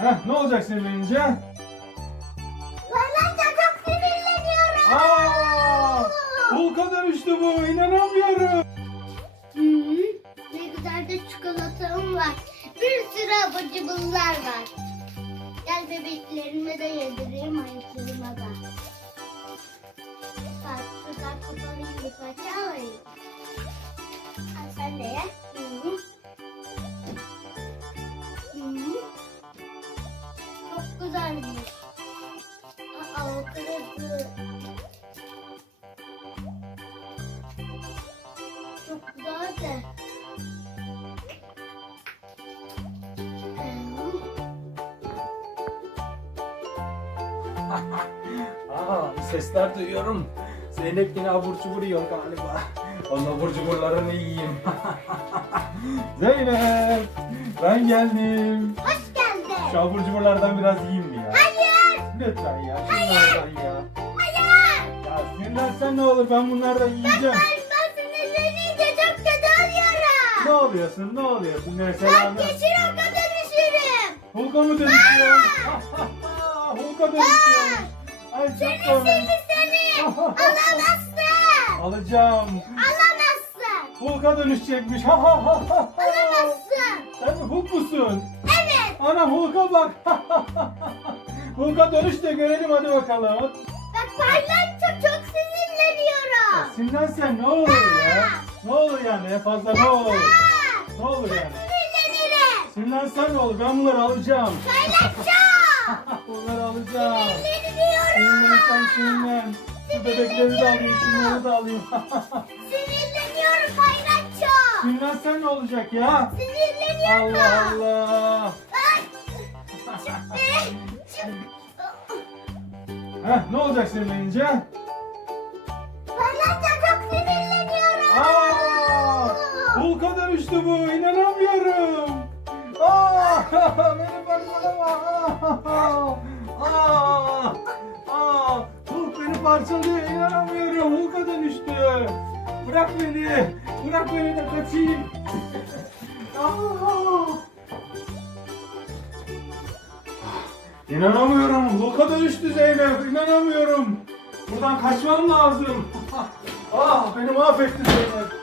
Heh, ne olacak sinirlenince? Bana çok sinirleniyorum. Aa! Hulk'a dönüştü bu. İnanamıyorum. Hmm, ne güzel de çikolatam var. Bir sürü abur cuburlar var. Gel bebeklerime de yedireyim ayıklarıma da. Bak şuradan koparayım bir parça alayım. Al sen de ye. Çok güzel de. Aa, sesler duyuyorum. Zeynep yine abur cubur yiyor galiba. Onun abur cuburlarını yiyeyim. Zeynep, ben geldim. Hoş geldin. Şu abur cuburlardan biraz yiyeyim mi ya? Hayır. Lütfen ya, şunlardan ya. Sinirlensen ne olur, ben bunlardan yiyeceğim. Ben, ben sinirlenince çok kötü oluyorum. Ne oluyorsun, ne oluyorsun mesela? Ben geçir oka dönüşürüm. Hulk'a mı dönüşüyor? Hulk'a dönüşüyor. Ay çok Seni komik. seni seni. Alamazsın. Alacağım. Alamazsın. Hulk'a dönüşecekmiş. Alamazsın. Sen Hulk musun? Evet. Ana Hulk'a bak. Hulk'a dönüş de görelim hadi bakalım. Bak sinirleniyorum. Sinirlensen ne olur ya? Ne olur yani en fazla ne olur? Ne olur yani? Sinirlenirim. Sinirlensen ne olur? Ben bunları alacağım. Paylaşça. bunları alacağım. Sinirleniyorum. Sinirlensen sinirlen. Şu bebekleri de alayım, şunları da alayım. Sinirleniyorum paylaşça. Sinirlensen ne olacak ya? Sinirleniyorum. Allah Allah. Çıktı. Çıktı. Heh, ne olacak sinirlenince? Dönüştü bu. İnanamıyorum. Aa! Beni parçalama. Aa! Aa! Hulk beni parçalıyor. İnanamıyorum. Hulk'a dönüştü. Bırak beni. Bırak beni de kaçayım. Aa! İnanamıyorum. Hulk'a dönüştü Zeynep. İnanamıyorum. Buradan kaçmam lazım. ah beni mahvetti Zeynep.